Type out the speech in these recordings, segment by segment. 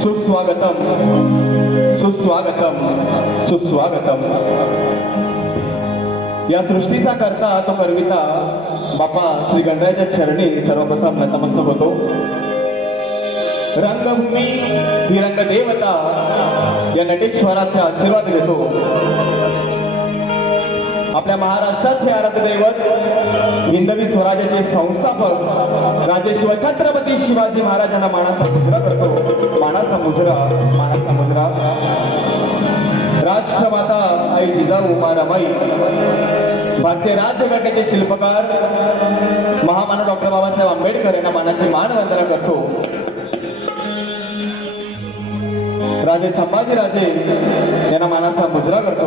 सुस्वागतम सुस्वागतम सुस्वागतम। या सृष्टीचा करता तो करविता बापा श्री गणरायाच्या चरणी सर्वप्रथम नतमस्तक होतो। रंगभूमी ही रंगदेवता या नटेश्वराचा आशीर्वाद घेतो। आपल्या महाराष्ट्राचे आराध्य दैवत हिंदवी स्वराज्याचे संस्थापक राजे शिवछत्रपती शिवाजी महाराजांना मानाचा मुजरा करतो। मानाचा मुजरा, मानाचा मुजरा। राष्ट्रमाता आई जिजाऊ मा रमाई, भारतीय राज्यघटनेचे शिल्पकार महामानव डॉक्टर बाबासाहेब आंबेडकर यांना मानाची मानवंदना करतो। राजे संभाजीराजे यांना मानाचा मुजरा करतो।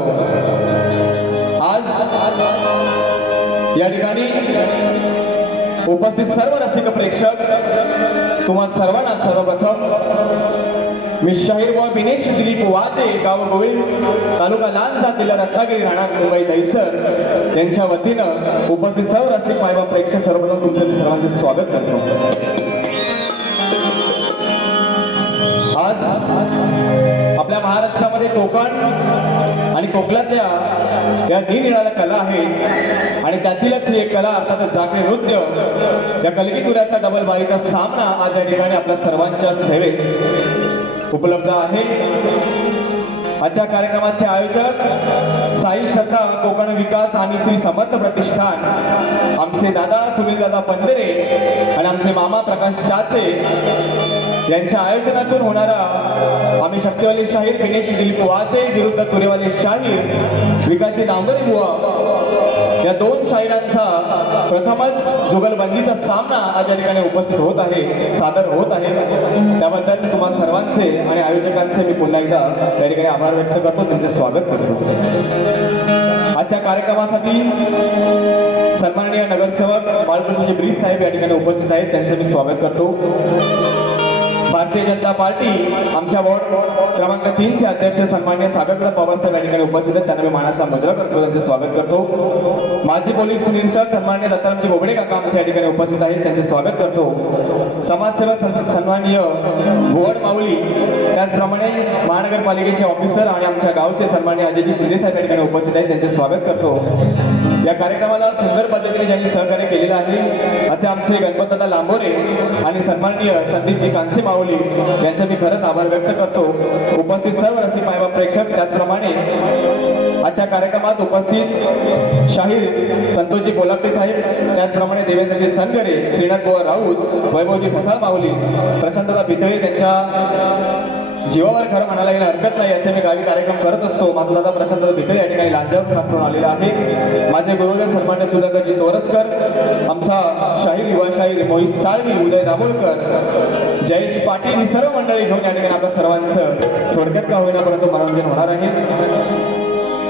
आज या ठिकाणी उपस्थित सर्व रसिक प्रेक्षक तुम्हा सर्वांना सर्वप्रथम मी शाहीर व विनेश दिलीप वाजे, गाव गोविंद, तालुका लांजा, जिल्हा रत्नागिरी, राहणार मुंबई दहिसर यांच्या वतीनं उपस्थित सर्व रसिक मायबाप प्रेक्षक सर्वप्रथम तुमचं मी सर्वांचे स्वागत करतो। आज आपल्या महाराष्ट्रामध्ये कोकण आणि कोकणातल्या या निरनिराळ्या कला आहेत आणि त्यातीलच ही एक कला अर्थातच जागरी नृत्य या कलगीतुऱ्याचा डबल बारीचा सामना आज या ठिकाणी आपल्या सर्वांच्या सेवेत उपलब्ध आहे। आजच्या कार्यक्रमाचे आयोजक साई श्रद्धा कोकण विकास आणि श्री समर्थ प्रतिष्ठान, आमचे दादा सुनील दादा पंधरे आणि आमचे मामा प्रकाश चाचे यांच्या आयोजनातून होणारा आम्ही शक्तीवाले शाहीर गणेश दिलीप वाजे विरुद्ध तुरेवाले शाहीर विकाचे दांबरे बुवा या दोन शाहिरांचा प्रथमच जुगलबंदीचा सामना आज या ठिकाणी उपस्थित होत आहे, सादर होत आहे. त्याबद्दल तुम्हा सर्वांचे आणि आयोजकांचे मी पुन्हा एकदा या ठिकाणी आभार व्यक्त करतो, त्यांचे स्वागत करतो. आजच्या कार्यक्रमासाठी सन्माननीय नगरसेवक बाळकृष्णजी ब्रीज साहेब या ठिकाणी उपस्थित आहेत, त्यांचे मी स्वागत करतो. भारतीय जनता पार्टी आमच्या वॉर्ड क्रमांक 3 चे अध्यक्ष सन्माननीय सागरदादा पवार साहेब या ठिकाणी उपस्थित आहेत, त्यांना मी मानाचा मुजरा करतो, त्यांचे स्वागत करतो. माजी पोलीस निरीक्षक सन्माननीय दत्तारामजी बोबडे काका आमच्या या ठिकाणी उपस्थित आहेत, त्यांचे स्वागत करतो. समाजसेवक सन्माननीय गोवड माऊली, त्याचप्रमाणे महानगरपालिकेचे ऑफिसर आणि आमच्या गावचे सन्माननीय अजयजी शिंदे साहेब या ठिकाणी उपस्थित आहेत, त्यांचे स्वागत करतो. या कार्यक्रमाला सुंदर पद्धतीने ज्यांनी सहकार्य केलेलं आहे असे आमचे गणपतदादा लांबोरे आणि सन्माननीय संदीपजी कांसे माऊली यांचे मी खरंच आभार व्यक्त करतो. उपस्थित सर्व रसिक मायबाप प्रेक्षक, त्याचप्रमाणे आजच्या कार्यक्रमात उपस्थित शाहीर संतोषजी कोल्हापटे साहेब, त्याचप्रमाणे देवेंद्रजी सनगरे, श्रीनाथ बुवा राऊत, वैभवजी ठसाळ माऊली, प्रशांतदा बितळे, त्यांच्या जीवावर खरं म्हणायला गेलं हरकत नाही असे मी गावी कार्यक्रम करत असतो. माझा दादा प्रशांत भितळे या ठिकाणी लांजावर खास करून आलेला आहे. माझे गुरुदेव सन्मान्य सुधाकरजी तोरसकर, आमचा शाहीर युवा शाहीर मोहित साळवी, उदय दाभोळकर, जयेश पाटील ही सर्व मंडळी घेऊन या ठिकाणी आपल्या सर्वांचं थोडक्यात का होईना परंतु मनोरंजन होणार आहे.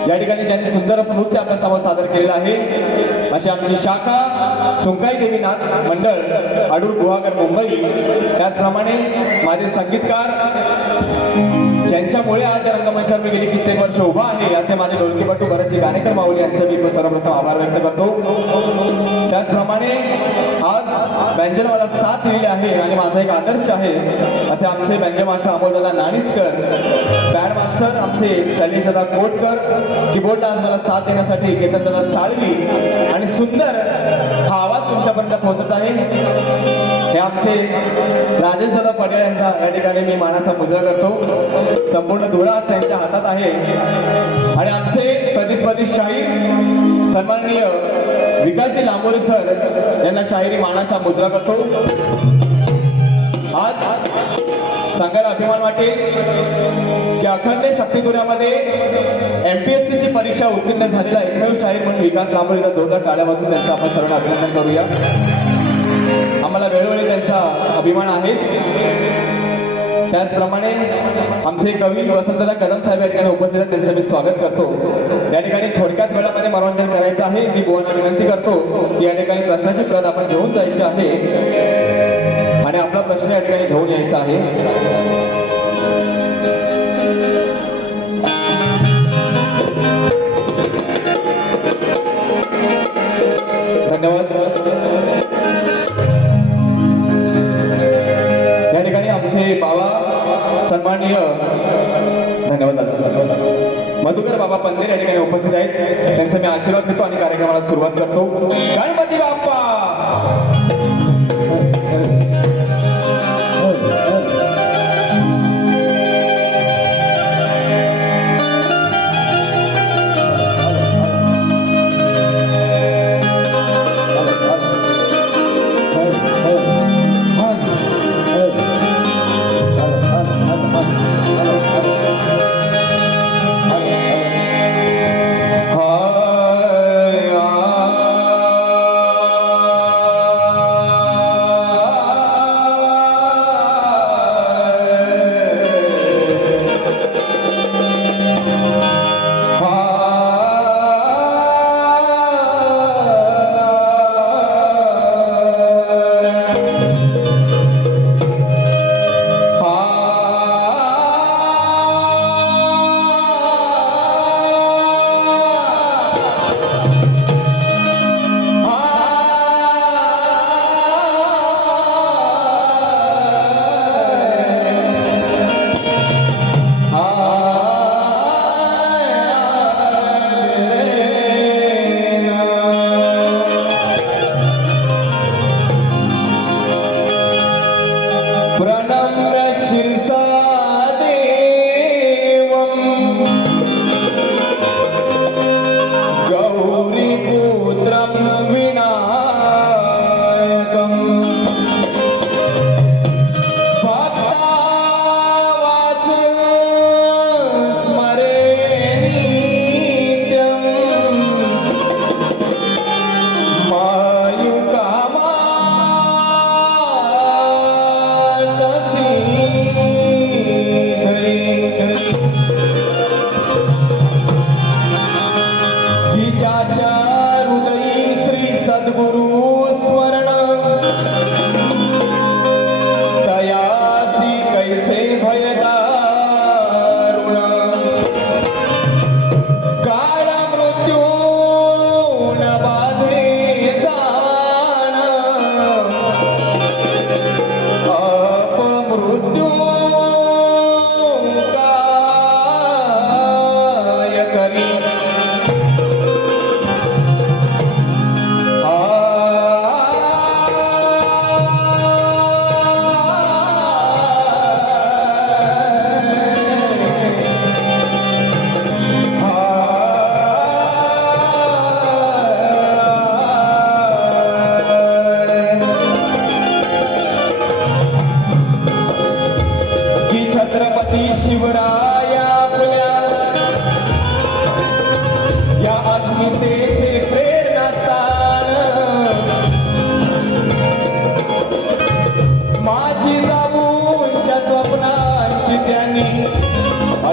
या ठिकाणी ज्यांनी सुंदर असं नृत्य आपल्या समोर सादर केलेलं आहे अशी आमची शाखा सुंकाई देवी नाच मंडळ अडूर गुहागर मुंबई, त्याचप्रमाणे माझे संगीतकार ज्यांच्यामुळे आज या रंगमंचावर मी गेली कित्येक वर्ष उभा आहे असे माझे ढोलकीपटू भरतजी गाणेकर माऊली यांचे मी सर्वप्रथम आभार व्यक्त करतो. त्याचप्रमाणे आज व्यंजन मला साथ दिलेली आहे आणि माझा एक आदर्श आहे असे आमचे व्यंजन मास्टर अमोलदादा नाणीसकर, बँड मास्टर आमचे शैलेशदादा कोटकर, कीबोर्डला आज मला साथ देण्यासाठी केतनदादा साळवी आणि सुंदर हा आवाज तुमच्यापर्यंत पोहोचत आहे हे आमचे राजेश दादा पटेल यांचा या ठिकाणी मी मानाचा मुजरा करतो. संपूर्ण धुळा आज त्यांच्या हातात आहे आणि आमचे प्रतिस्पर्धी शाहीर सन्माननीय विकासजी लांबोरे सर यांना शाहिरी मानाचा मुजरा करतो. आज सांगायला अभिमान वाटेल की अखंड शक्तीपुरामध्ये MPSC ची परीक्षा उत्तीर्ण झालेला एकमेव शाहीर म्हणून विकास लांबोरेचा जोरदार टाळ्या वाजवून त्यांचं आपण सर्वांना अभिनंदन करूया. आम्हाला वेळोवेळी त्यांचा अभिमान आहेच. त्याचप्रमाणे आमचे कवी वसंतदादा कदम साहेब या ठिकाणी उपस्थित आहेत, त्यांचं मी स्वागत करतो. या ठिकाणी थोडक्याच वेळामध्ये मनोरंजन करायचं आहे. मी बुवांना विनंती करतो की या ठिकाणी प्रश्नाची प्रत आपण घेऊन जायची आहे आणि आपला प्रश्न या ठिकाणी घेऊन यायचा आहे. धन्यवाद. या ठिकाणी आमचे बाबा सन्माननीय धन्यवाद मधुकर बाबा पंधरे या ठिकाणी उपस्थित आहेत, त्यांचा मी आशीर्वाद घेतो आणि कार्यक्रमाला सुरुवात करतो. गणपती बाप्पा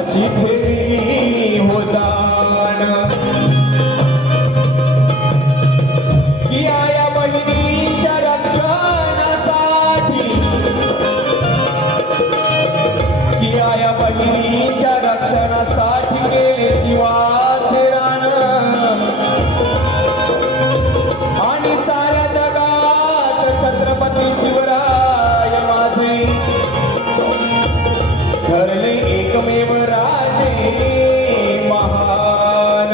अशी ठेवली हो जाण की आया बहिणीच्या रक्षणासाठी की आया बहिणीच्या रक्षणासाठी गेले जीवाचे रान आणि साऱ्या जगात छत्रपती शिवराय माझे ठरले एकमेव राजे महान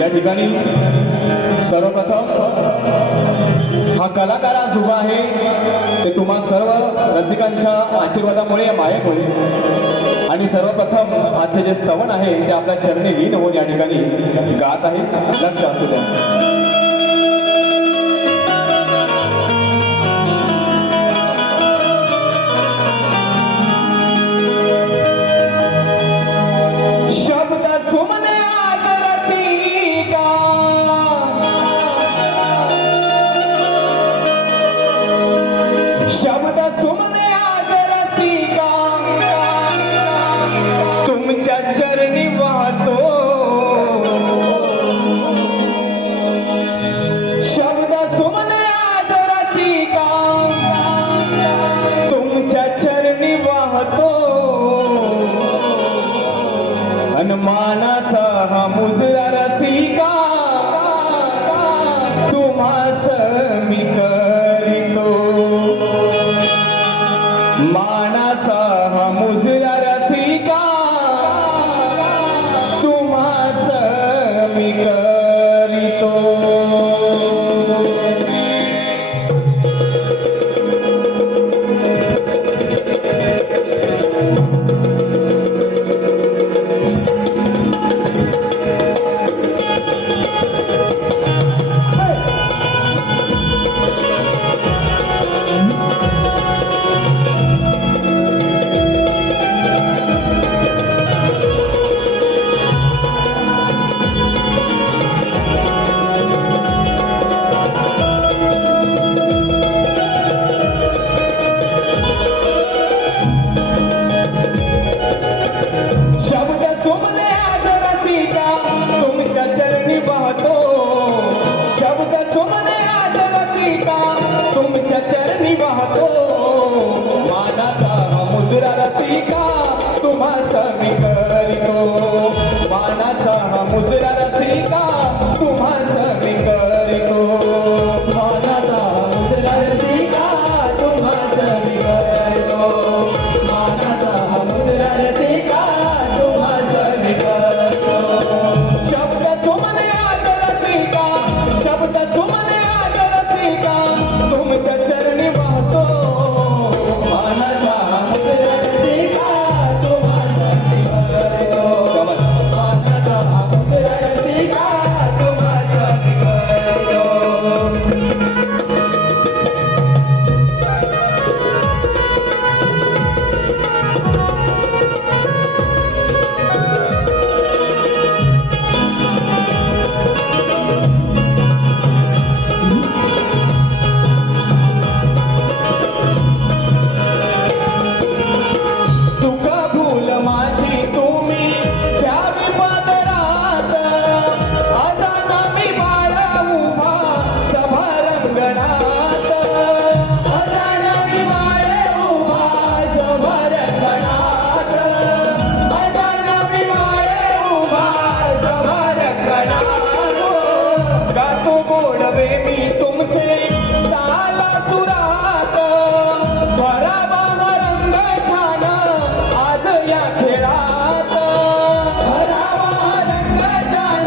या ठिकाणी सर्वप्रथम हा कलाकार आज उभा आहे ते तुम्हा सर्व रसिकांच्या आशीर्वादामुळे मायेमुळे आणि सर्वप्रथम आजचे जे स्तवन आहे ते आपल्या चरणी लीन होऊन या ठिकाणी गात आहे लक्ष असू द्या शब्द सुमने आज रसिका शब्द सुमने आज रसिका तुमच्या चरणी वाहतो शब्द सुमने आज रसिका तुमच्या चरणी वाहतो मानाचा हा मुजरा रसिका तुम्हास मी करीतो मानाचा हा मुजरा रसिका तुम्हास मी करीतो शब्द सुमने आज रसिका तुमच्या चरणी वाहतो मानाचा हा मुजरा रसिका तुम्हास मी करीतो मानाचा हा मुजरा रसिका तुम्हास मी करीतो मानाचा हा मुजरा रसिका तुम्हास मी करीतो मानाचा हा मुजरा रसिका तुम्हास मी करतो शब्द सुमने आज रसिका शब्द सुमने आज रसिका तुमच्या चरणी वाहतो मानाचा मुजरा रसिका तुम्हास मी करतो मानाचा मुजरा रसिका तुम्हास मी करतो सुख भूल माझी तुम्ही द्यावी पदरात अजाना मी बाळा उभा सभारंगणात अजाना मी बाळा उभा सभारंगणात अजाना मी बाळा उभा सभारंगणात गातो गोडवे मी तुमचे चाला सुरात भरावा रंग छान आज या खेळात भरावा रंग छान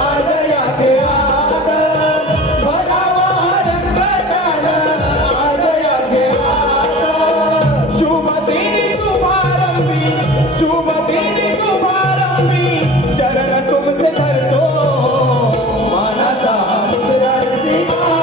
आज या खेळात भरावा रंग छान आज या खेळात शुभ दिनी शुभारंभी चरण तुमचे धरतो मानाचा मुजरा रसिका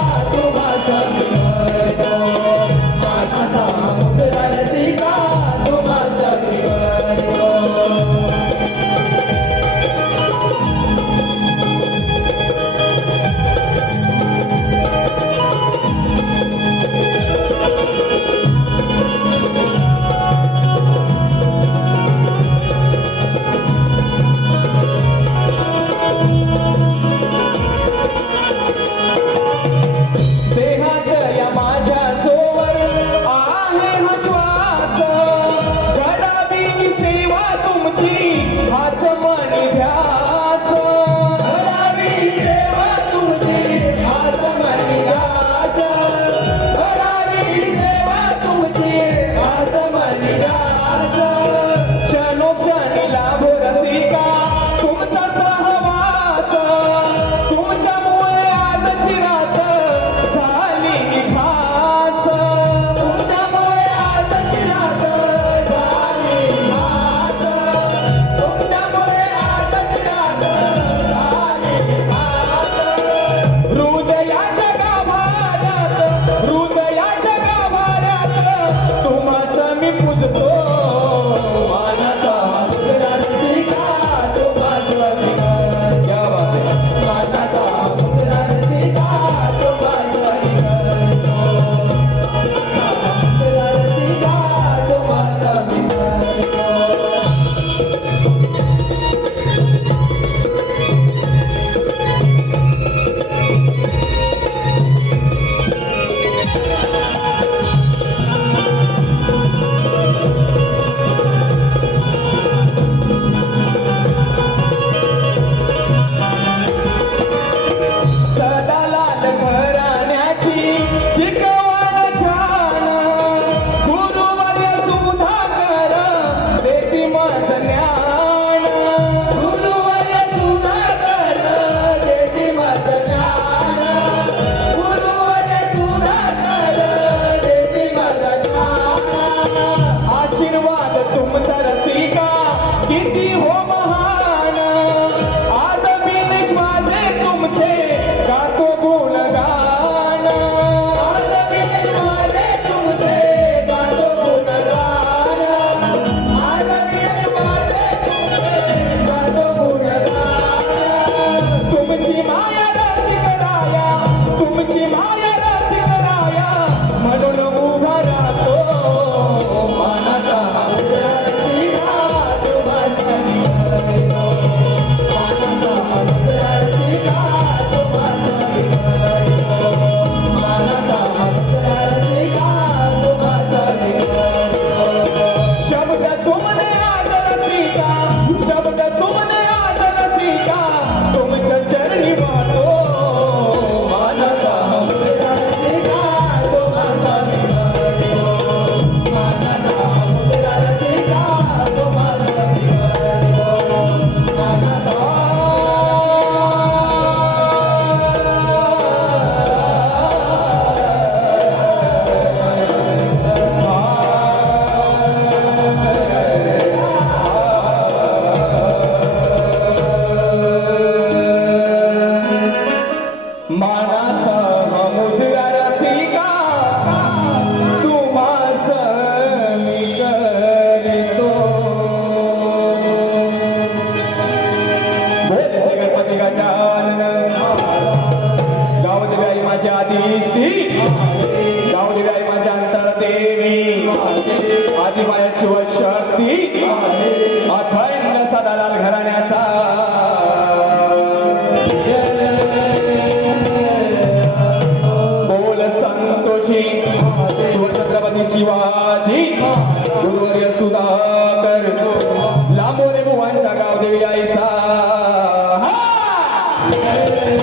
गणपती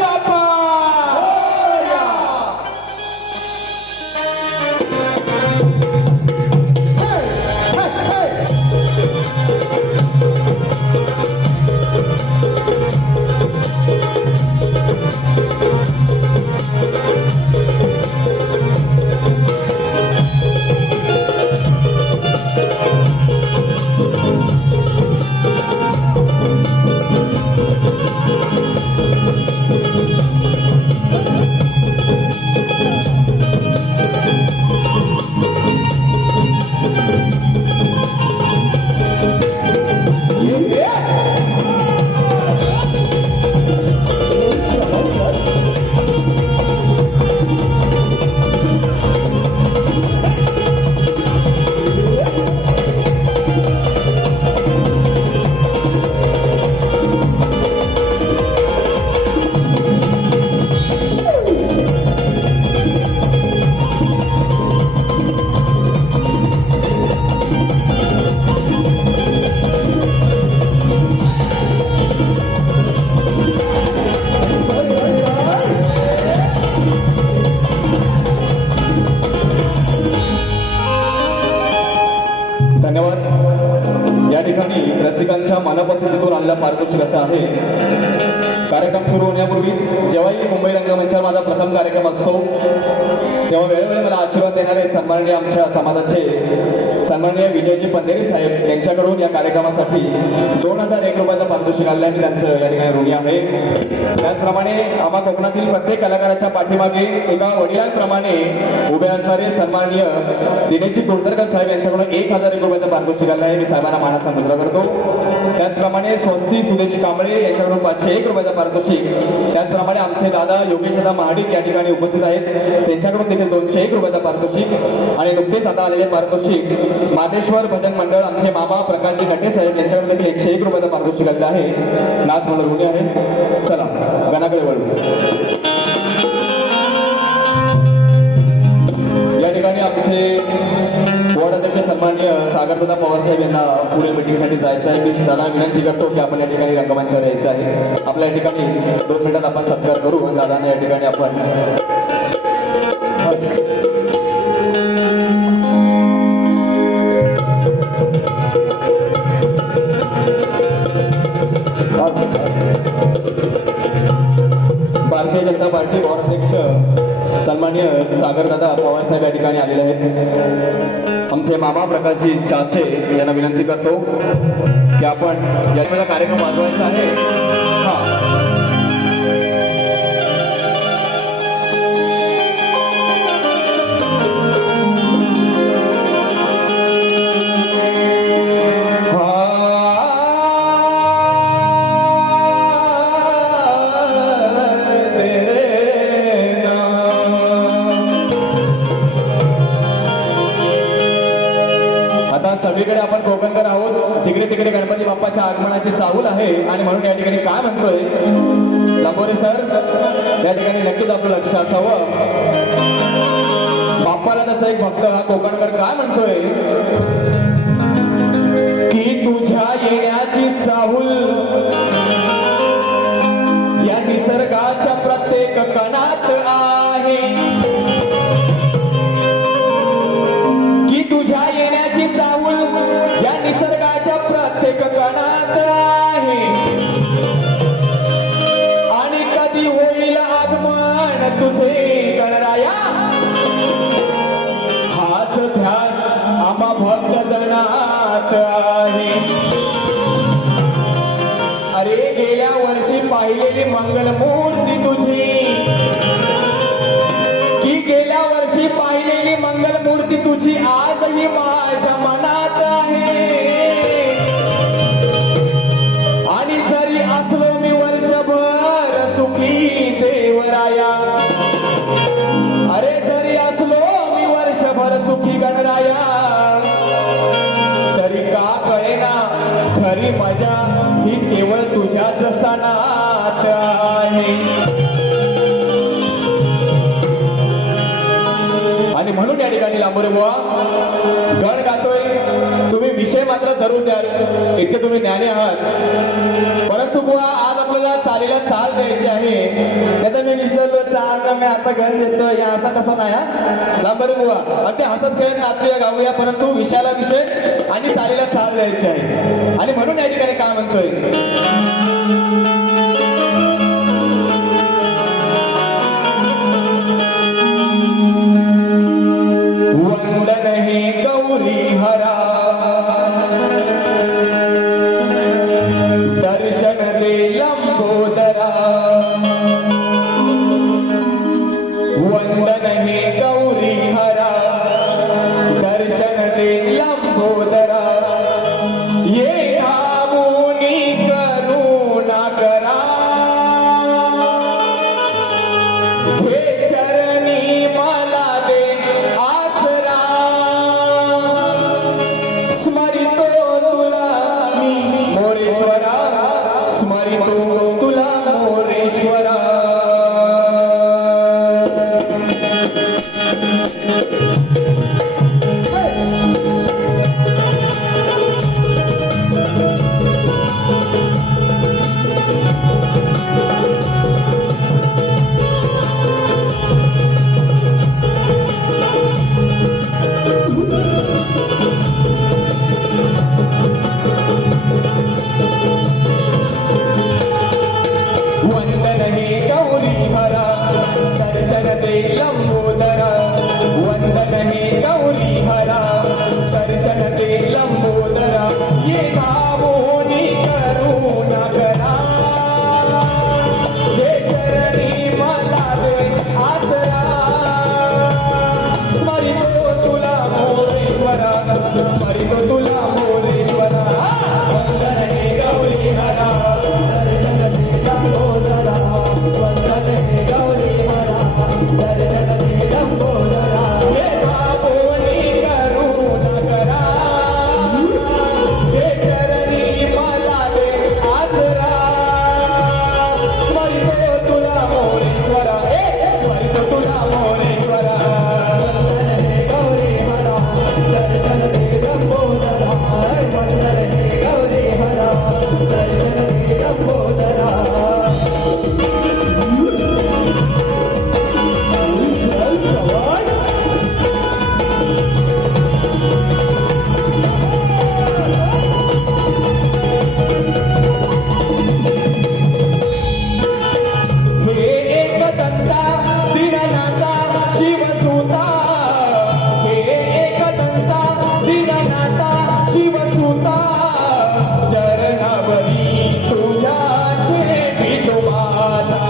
बाप्पा धन्यवाद. या ठिकाणी रसिकांच्या मनपसंतीतून आलेला पारितोषिक असं आहे. कार्यक्रम सुरू होण्यापूर्वीच जेव्हाही मुंबई रंगमंचावर माझा प्रथम कार्यक्रम असतो तेव्हा वेळोवेळी मला आशीर्वाद देणारे सन्माननीय आमच्या समाजाचे सन्माननीय विजयजी पंधेरी साहेब यांच्याकडून या कार्यक्रमासाठी 2001 रुपयाचं पारितोषिक आलेलं आहे. त्यांचं या ठिकाणी ऋणी आहे. त्याचप्रमाणे आम्हा कोकणातील प्रत्येक कलाकाराच्या पाठीमागे एका वडिलांप्रमाणे उभे असणारे सन्माननीय दिनेशजी कुडतरकर साहेब यांच्याकडून 1001 रुपयाचं पारितोषिक आलं आहे. मी साहेबांना मानाचा मुजरा करतो. त्याचप्रमाणे स्वस्ती सुदेश कांबळे यांच्याकडून 501 रुपयाचं पारितोषिक. त्याचप्रमाणे आमचे दादा योगेशदा महाडिक या ठिकाणी उपस्थित आहेत. त्यांच्याकडून देखील 201 रुपयाचं पारितोषिक. आणि नुकतेच आता आलेले पारितोषिक मादेश्वर भजन मंडळ आमचे मामा प्रकाशजी नटे साहेब यांच्याकडून देखील 101 रुपयाचं पारितोषिक आलेलं आहे. नाच मला ऋणी आहे. चला गणाकडे वळू. या ठिकाणी आमचे बोर्ड अध्यक्ष सन्माननीय सागरदादा पवार साहेब यांना पुढील मीटिंगसाठी जायचं आहे. मी दादा विनंती करतो की आपण या ठिकाणी रंगमंचावर यायचं आहे. आपल्या या ठिकाणी 2 मिनिटात आपण सत्कार करू. दादांना या ठिकाणी आपण भारतीय जनता पार्टी बोर्ड अध्यक्ष सन्माननीय सागरदादा पवार साहेब या ठिकाणी आलेले आहेत. आमचे मामा प्रकाशजी चाचे यांना विनंती करतो की आपण या कार्यक्रम वाजवायचा आहे. सगळीकडे आपण कोकणकर आहोत. जिकडे तिकडे गणपती बाप्पाच्या आगमनाची चाहूल आहे. आणि म्हणून या ठिकाणी काय म्हणतोय लंबोरे सर, या ठिकाणी नक्कीच आपलं लक्ष असावं. बाप्पाला त्याचा एक भक्त हा कोकणकर काय म्हणतोय की तुझ्या येण्याची चाहूल या निसर्गाच्या प्रत्येक कणात आहे. की तुझ्या येण्याची चाहूल या निसर्गाच्या प्रत्येक कणात आहे. आणि कधी होईल आगमन तुझे गणराया, हाच ध्यास आम्हा भक्त जनात आहे. अरे गेल्या वर्षी पाहिलेली मंगलमूर्ती तुझी, की गेल्या वर्षी पाहिलेली मंगलमूर्ती तुझी आजही माझ्या मनात आहे. आणि जरी असलो मी वर्षभर सुखी देवराया, अरे जरी असलो मी वर्षभर सुखी गणराया, तरी का कळेना खरी मजा ही केवळ तुझ्याच सणात आहे. आणि म्हणून या ठिकाणी लांबोरे बुवा गण गातोय. तुम्ही विषय मात्र जरूर द्याल, इतके तुम्ही ज्ञानी आहात. परंतु बुवा आज आपल्याला चालीला चाल द्यायची आहे. त्याचा मी विसरलो चाल, मी आता घर देतो या असा तसा नाही हा. लांबरे बुवा अगदी हसत खेळत नाचूया गाऊया, परंतु विषयाला विषय आणि चालीला चाल द्यायची आहे. आणि म्हणून या ठिकाणी काय म्हणतोय, वंदन हे गौरी हरा, दर्शन दे लंबोदरा. वंदन हे गौरी हरा, दर्शन दे लंबोदरा. ये धावूनी करुणा करा, हे चरणी मला दे आसरा. स्मरितो तुला मी मोरेश्वरा, स्मरितो तुला मोरेश्वरा. वंदन हे गौरी हरा, दर्शन दे लंबोदरा. वंदन हे गौरी हरा, दर्शन दे लंबोदरा. ये धावूनी करुणा करा, हे चरणी मला दे आसरा. स्मरितो तुला मोरेश्वरा, स्मरितो तुला मोरेश्वरा. वंदन हे गौरी हरा, दर्शन दे लंबोदरा. वंदन हे गौरी हरा, दर्शन दे लंबोदरा. हे धावूनी करुणा करा, हे चरणी मला दे आसरा. स्मरितो तुला मोरेश्वरा, स्मरितो तुला मोरेश्वरा. वंदन हे गौरी हरा, दर्शन दे लंबोदरा. वंदन हे गौरी हरा, दर्शन दे लंबोदरा. हे एकदंता दीननाथा शिवसुता, हे एकदंता दीननाथा शिवसुता. चरणावरी तुझ्या ठेवितो माता,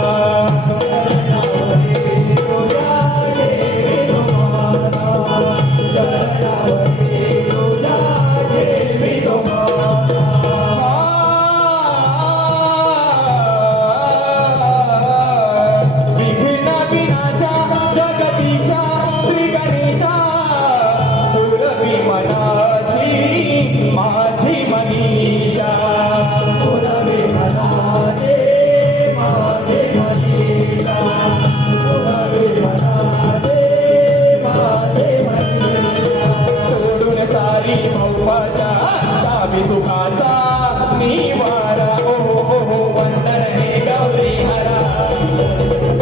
चरणावरी तुझ्या ठेवितो माता. चरणावरी तुझ्या ठेवितो माता. विघ्न विनाशा जगदीशा श्री गणेशा, पुरवी मनाची माझी मनीषा. पुरवी मनाचे माझे मनीषा, पुरवी मनाचे माझे मनीषा. सोडून सारी भौभाषा, चावी सुखाचा निवारा. ओ हो हो वंदन हे गौरी हरा,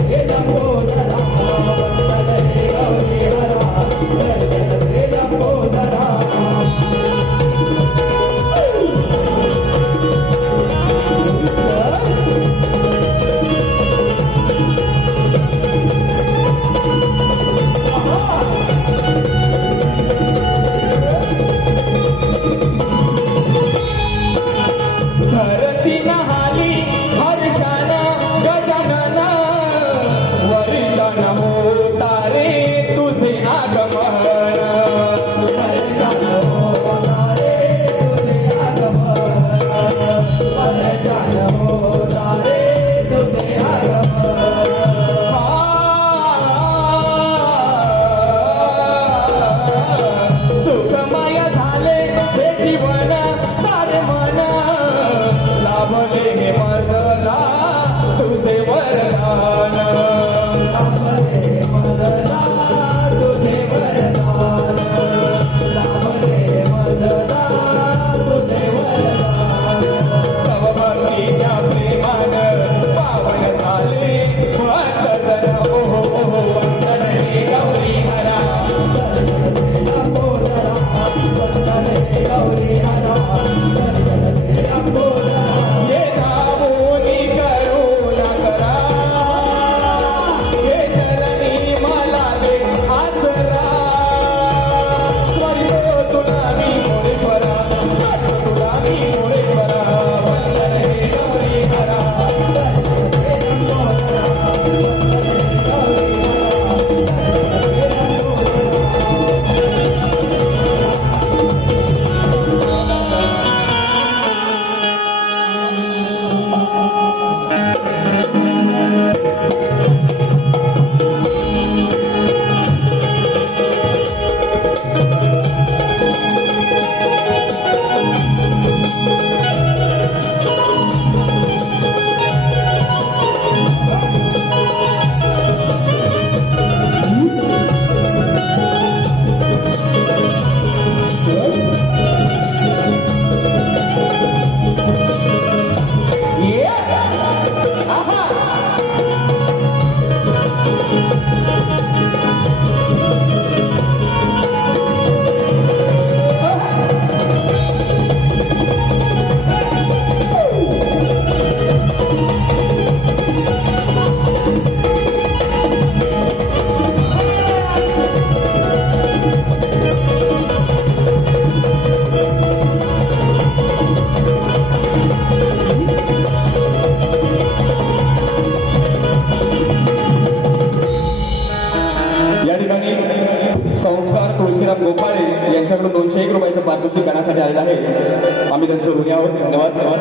हे लंबोदरा. वंदन हे गौरी हरा, दर्शन दे लंबोदरा. धरती नहाली हर्षान गजानन, वर्षान होता रे तुझे आगमन. वर्षान होता रे तुझे आगमन, वर्षान होता रे तुझे आगमन. सुखमय झाले हे जीवन सारे मन, लाभले हे मजला तुझे वरदान. लाभले हे मजला तुझे वरदान, लाभले हे मजला तुझे धन्यवाद.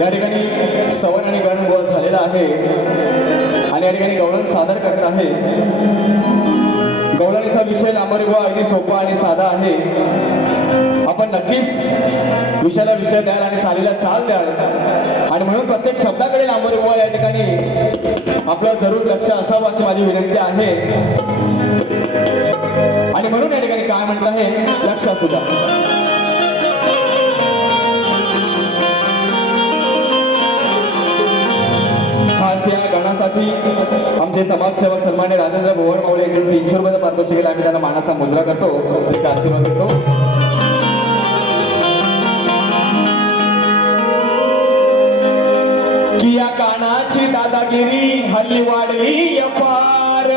या ठिकाणी स्तवन आणि गण गोळा झालेला आहे आणि या ठिकाणी गवळण सादर करत आहे. गवळणीचा विषय लांबोरी गोळा अगदी सोपा आणि साधा आहे. आपण नक्कीच विषयाला विषय द्याल आणि चालीला चाल द्याल आणि म्हणून प्रत्येक शब्दाकडे लांबोरी गोळा या ठिकाणी आपलं जरूर लक्ष असावं अशी माझी विनंती आहे. आणि म्हणून या ठिकाणी काय म्हणत आहे लक्ष असू द्या. खास या गाण्यासाठी आमचे समाजसेवक सन्मान्य राजेंद्र भुवन मावळे यांच्याकडून 300 रुपयाचा पारितोषिक केला. आम्ही त्यांना मानाचा मुजरा करतो, त्यांचा आशीर्वाद देतो. की या कानाची दादागिरी हल्ली वाढली फार.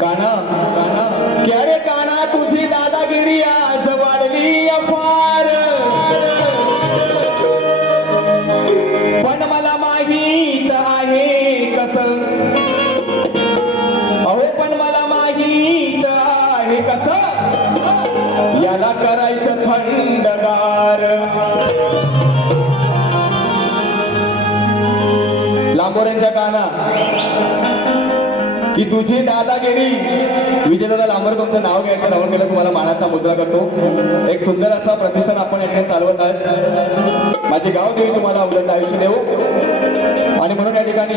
काना की अरे काना तुझी दादागिरी आज वाढली फार. पण मला माहीत आहे कसं, अहो पण मला माहीत आहे कसं याला करायचं थंडगार. लांबोऱ्यांच्या काना की तुझी दादागिरी. विजयदादा लांबर तुमचं नाव घ्यायचं राहून गेलं, तुम्हाला मानाचा मुजरा करतो. एक सुंदर असा प्रतिष्ठान आपण याकडे चालवत आहात. माझे गाव देवी तुम्हाला उलट आयुष्य देऊ. आणि म्हणून या ठिकाणी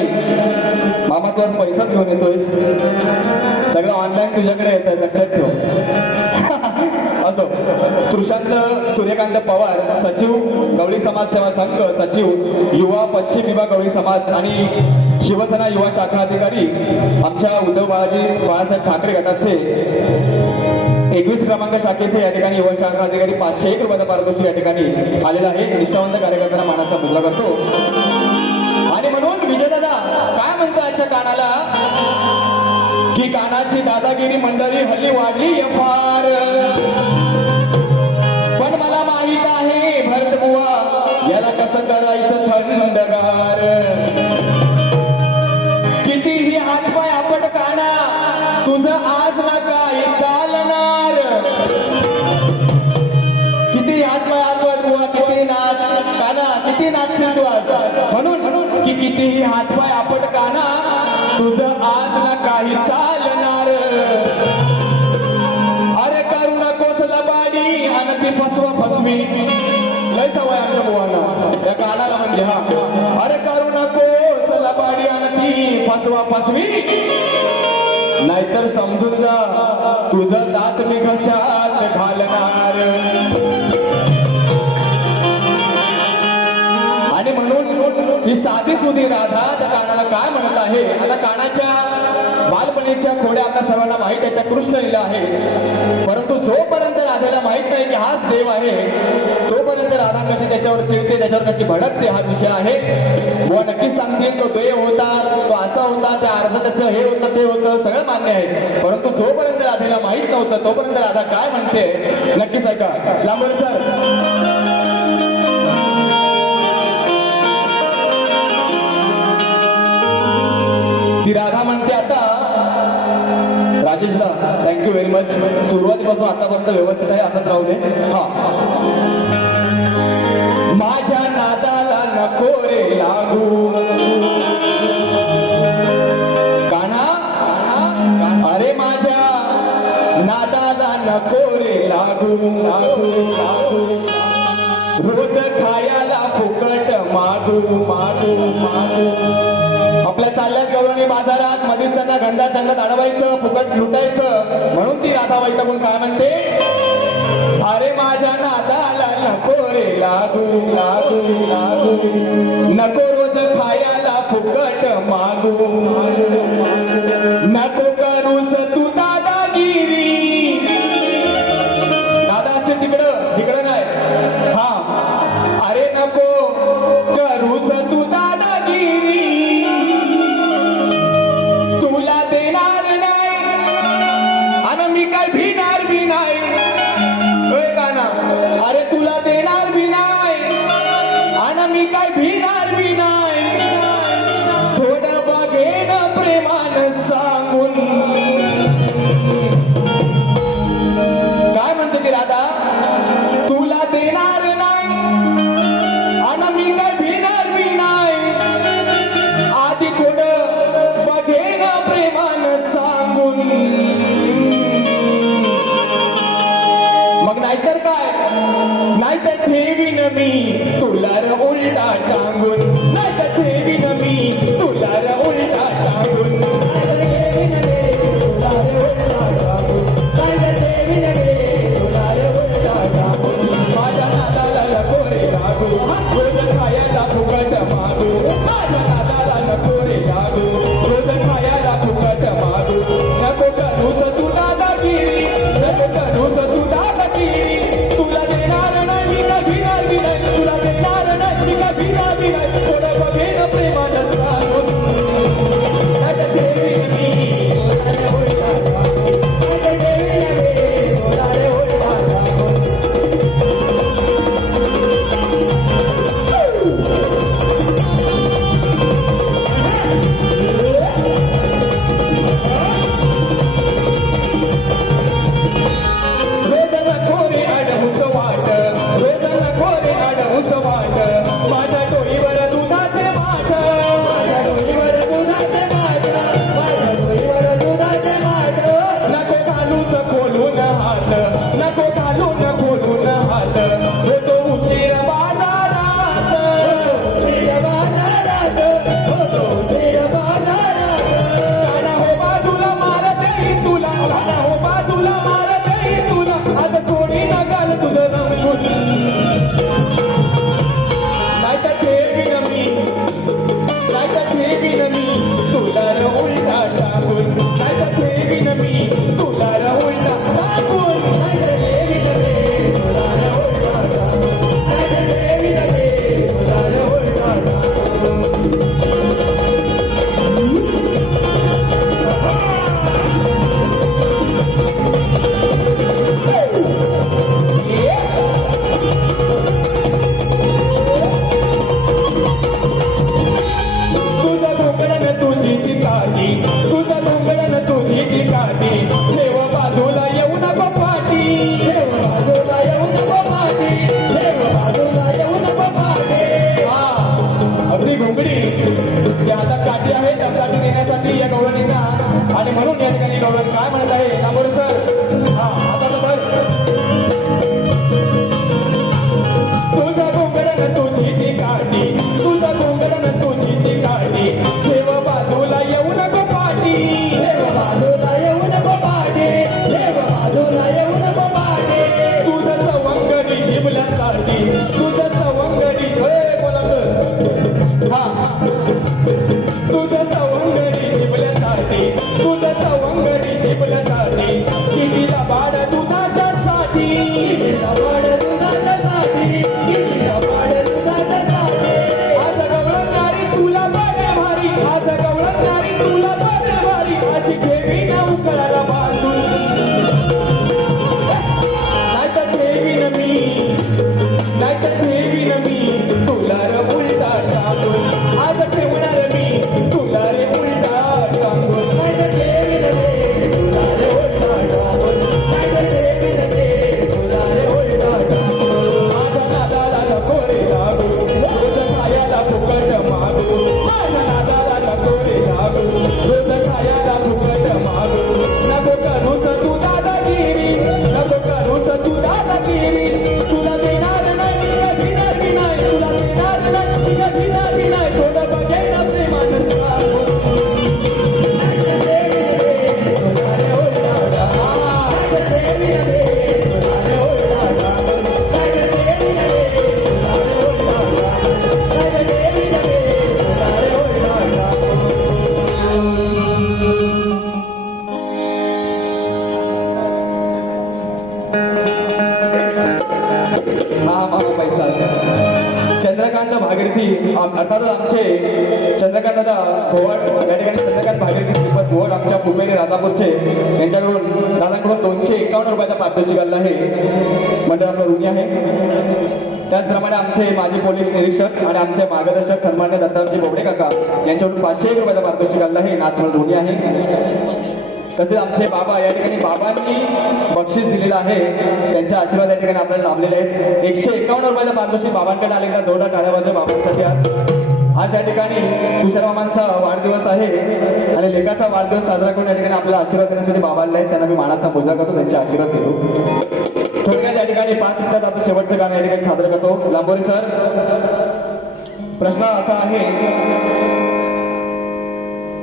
मामा तू आज पैसाच घेऊन येतोय, सगळं ऑनलाईन तुझ्याकडे येतं, लक्षात ठेव. असो. तृशांत सूर्यकांत पवार सचिव गवळी समाज सेवा संघ, सचिव युवा पश्चिम विभाग गवळी समाज आणि शिवसेना युवा शाखा अधिकारी आमच्या उद्धव बाळासाहेब ठाकरे गटाचे 21 क्रमांक शाखेचे या ठिकाणी युवा शाखा अधिकारी 501 रुपयाचा पारितोषिक या ठिकाणी आलेला आहे. निष्ठावंत कार्यकर्त्यांना मानाचा मुजरा करतो. आणि म्हणून विजयदादा काय म्हणतो याच्या कानाला की कानाची दादागिरी मंडळी हल्ली वाढली फार. पण मला माहित आहे भरत बुवा याला कसं करायचं थंडगार. कितीही हातपाय आपट काना तुझं आज ना काय चालणार. किती हातपाय आपट बुवा, किती नाच काना, किती नाचशील तू आज. म्हणून की कितीही हातपाय आपट काना तुझं आज ना काही चालणार. अरे करू नकोस लबाडी आणि ती फसवा फसवी. लय सवय आमच्या बुवांना त्या कानाला म्हणजे. हा अरे करू नकोस लबाडी आणि ती फसवा फसवी, नाहीतर समजून जा तुझं दात मी घशात घालणार. आणि म्हणून ही साधी सुधी राधा त्या कानाला काय म्हणत आहे. आता कानाच्या बालपणीच्या खोड्या आपल्या सर्वांना माहित आहे, त्या कृष्ण लीला आहे. परंतु जोपर्यंत राधेला माहित नाही की हाच देव आहे, तोपर्यंत राधा कशी त्याच्यावर चिडते, त्याच्यावर कशी भडकते हा विषय आहे. बुवा नक्कीच सांगतील तो देव होता, तो असा होता, त्या अर्ध त्याचं हे होतं ते होतं, सगळं मान्य आहे. परंतु जोपर्यंत राधेला माहित नव्हतं तोपर्यंत राधा काय म्हणते नक्कीच ऐका. लांबर सर. ती राधा म्हणते आता राजेशला थँक्यू व्हेरी मच. सुरुवातीपासून आतापर्यंत व्यवस्थित आहे, असंच राहू दे. हा माझ्या नादाला नको रे लागू काना. अरे माझ्या नादाला नको रे लागू लागू लागू. रोज खायला फुकट मागू मागू मागू. आपल्या चालल्याच गवळणी बाजारात मध्येच त्यांना गंधा चंगत अडवायचं, फुकट लुटायचं. म्हणून ती राधा वैतागून काय म्हणते. अरे माझ्या नादाला नको रे लागू लागू लागू. नको रोज खायला फुकट मागू. नको करूस तू दादागिरी. दादा असेल तिकडं, तिकडं नाही. हा अरे नको करूस तू दादागिरी. तुला देणार नाही आणि मी काय भिणार बी नाही. काना अरे तुला देणार बी नाही आणि मी काय भिणार बी नाही. थोडं बघेन प्रेमान सांगून की राधा तुला देणार नाही आणि मी काय भिणार बी नाही आधी थोडं बघेन प्रेमानं सांगून मग नाहीतर काय नाहीतर ठेवीन मी तुला र उलटा टांगून नाहीतर ठेवीन मी तुला र उलटा टांगून माझ्या नादाला नको रे लागू रोज खायला फुकट मागू माझ्या नादाला नको रे लागू रोज खायला फुकट मागू नको करूस तू दादागिरी नको करूस तू दादागिरी तुला देणार नाही मी का भिणार बी नाही तुला देणार नाही मी का भिणार बी नाही थोडं बघेन प्रेमानं सांगून नाहीतर ठेवीन मी माझ्या डोईवर दुधाचे माठ नको घालूस खोलून हात नको घालून खोलून हात होतो उशीर बाजारात गाणं हो बाजूला मारत येईन तुला गाणं हो बाजूला मारत येईन तुला आता सोडी ना घाल तुझं रंगून नाहीतर ठेवीन मी तुला र उलटा टाकून नाहीतर ठेवीन मी तुला र उलटा टाकून तुझं घोंगडन तुझी ती काठी तुझं घोंगडन तुझी ती काठी ठेव बाजूला येऊ नको पाठी हा अगदी घोंगडी त्या हातात काठी आहे त्या काठी देण्यासाठी या गवळणींना आणि म्हणून या ठिकाणी गवळण काय म्हणत आहे सामोर सर हा हातात भर तुझं घोंगडन तुझी ती काठी तुझं घोंगडन तुझी ती काठी ठेव बाजूला येऊ नको पाठी तुझं सवंगडी जिबल्यासाठी तुझं सवंगडी हा तुझं सवंगडी जिबल्यासाठी तुझं सवंगडी जिबल्यासाठी किती लबाड दुधाच्या साठी आज गवळणारी तुला बरे भारी आज गवळणारी तुला बरे भारी अशी ठेवी ना उकळाला बांधून नाहीतर ठेवीन मी तुला र उलटा टाकून आज ठेवणार मी तुला रे उलटा टाकून माझ्या नादाला नको रे लागू रोज खायला फुकट मागू माझ्या नादाला नको रे लागू रोज खायला फुकट मागू नको करूस तू दादागिरी नको करूस तू दादागिरी तुला देणार नाही मी का भिणार बी नाही तुला देणार नाही मी का भिणार बी नाही थोडं बघेन प्रेमानं सांगून पैसा चंद्रकांत भागीरथी अर्थातच आमचे चंद्रकांत दादा भोवाड या ठिकाणी चंद्रकांत भागीरथी श्रीपद भोवाड आमच्या फुपेरी राजापूरचे यांच्याकडून दादांकडून 251 रुपयाचा पारितोषिक आलं आहे मंडळ आपलं ऋणी आहे त्याचप्रमाणे आमचे माजी पोलीस निरीक्षक आणि आमचे मार्गदर्शक सन्मान्य दत्ताजी बोबडे काका यांच्याकडून 501 रुपयाचा पारितोषिक आलं आहे नाच मंडळ ऋणी आहे तसेच आमचे बाबा या ठिकाणी बाबांनी बक्षीस दिलेलं आहे, त्यांचे आशीर्वाद या ठिकाणी आपल्याला लाभलेले आहेत. 151 रुपयाचा पारितोषिक बाबांकडे आलेला, जोरदार टाळ्या वाजवा बाबांसाठी. आज या ठिकाणी तुषार मामांचा वाढदिवस आहे आणि लेकाचा वाढदिवस साजरा करून या ठिकाणी आपल्याला आशीर्वाद देण्यासाठी बाबा आले आहेत. त्यांना मी मानाचा मुजरा करतो, त्यांचे आशीर्वाद घेतो. थोडक्यात या ठिकाणी 5 मिनिटात आपलं शेवटचं गाणं या ठिकाणी सादर करतो. लांबोरे सर, प्रश्न असा आहे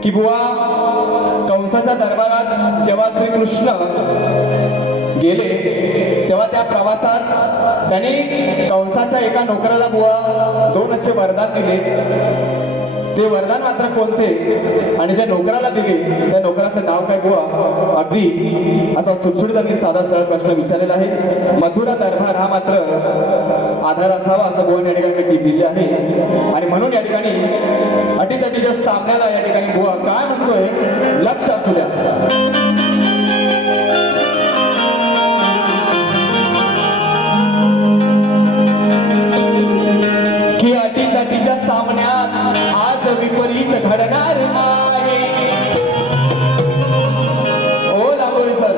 की बुवा, कंसाच्या दरबारात जेव्हा श्रीकृष्ण गेले तेव्हा त्या प्रवासात त्यांनी कंसाच्या एका नोकराला बुवा 2 असे वरदान दिले. ते वरदान मात्र कोणते आणि ज्या नोकराला दिले त्या नोकराचं नाव काय बुवा? अगदी असा सुटसुटीत आणि साधा सरळ प्रश्न विचारलेला आहे. मथुरा दरबार हा मात्र आधार असावा असं बुवाने या ठिकाणी मी टीप दिली आहे. आणि म्हणून या ठिकाणी अटीतटीच्या सामन्याला या ठिकाणी बुवा काय म्हणतोय, लक्ष असू द्या. की अटीतटीच्या सामन्यात आज विपरीत घडणार नाही. ओ लांबोरे सर,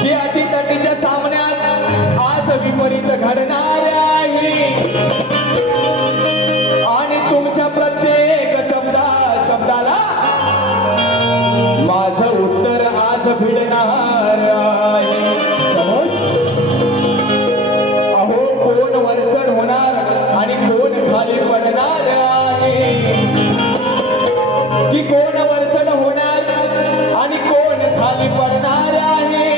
की अटीतटीच्या सामन्यात आज विपरीत घडणार आहे आणि तुमच्या प्रत्येक शब्दाला माझं उत्तर आज भिडणार आहे. अहो, कोण वरचढ होणार आणि कोण खाली पडणार आहे, की कोण वरचढ होणार आणि कोण खाली पडणार आहे.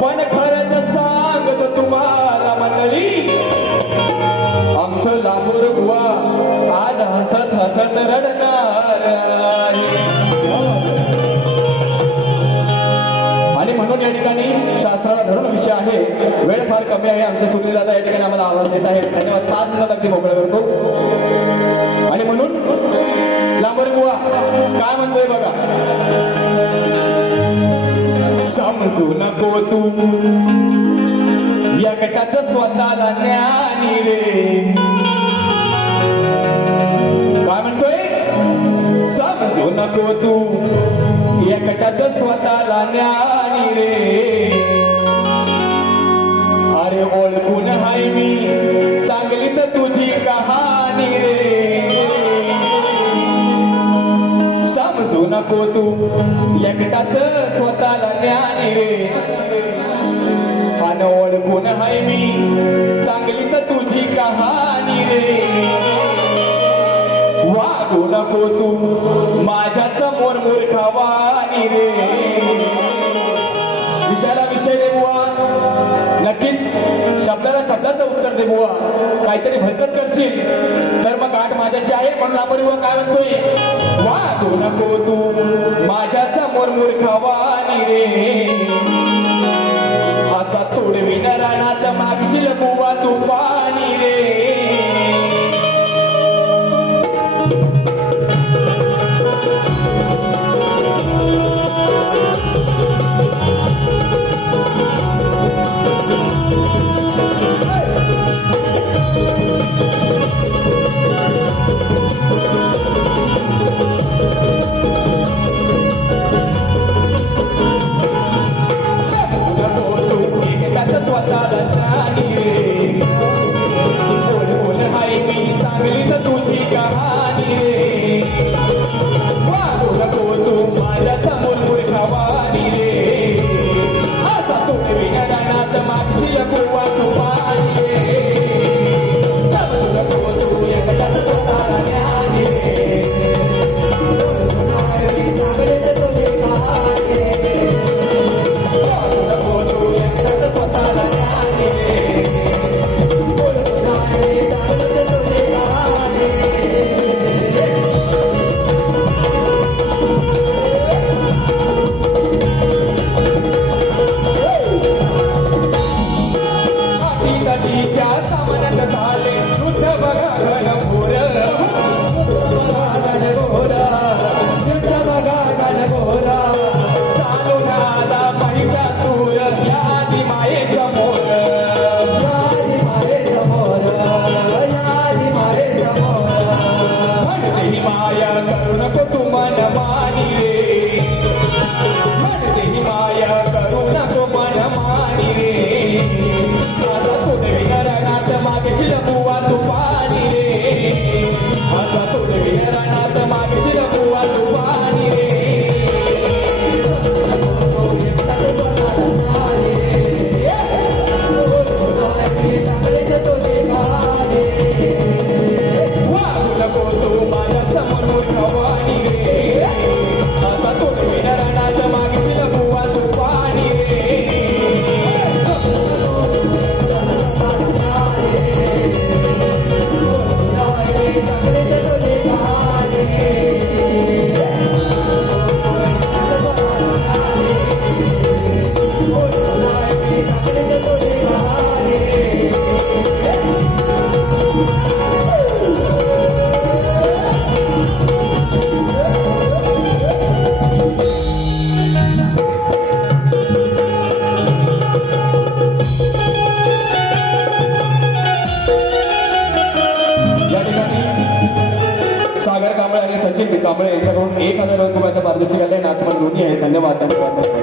पण खरंच सांगतो तुम्हाला मंडळी, आमचं लांबोर बुवा आज हसत हसत रडणार आहे. आणि म्हणून या ठिकाणी शास्त्राला धरून विषय आहे. वेळ फार कमी आहे. आमचे सुनील दादा या ठिकाणी आम्हाला आवाज देत आहेत. धन्यवाद. 5 मिनिटात अगदी मोकळं करतो. आणि म्हणून लांबोर बुवा काय म्हणतोय बघा, समजू नको तू एकटाच स्वतःला ज्ञानी रे. काय म्हणतोय, समजू नको तू एकटाच स्वतःला ज्ञानी रे. अरे ओळखून हाय मी चांगलीच तुझी कहाणी रे. समजू नको तू एकटाच स्वतःला ज्ञानी रे. आणि ओळखून हाय मी चांगलीच तुझी कहाणी रे. वागू नको तू माझ्या समोर मूर्खवाणी रे. विषयाला विषय दे बुवा, नक्कीच शब्दाला शब्दाचं उत्तर दे बुवा. काहीतरी भलतच करशील तर मग गाठ माझ्याशी आहे. म्हणून लांबोरे बुवा काय म्हणतोय, वागू नको तू माझ्या समोर मूर्खवाणी रे. असा तोडवीन रानात मागशील बुवा तू पाणी रे. कांबळे यांच्याकडून 1000 रुपयाचा पारितोषिक आले. नाचमन दोन्ही आहे. धन्यवाद.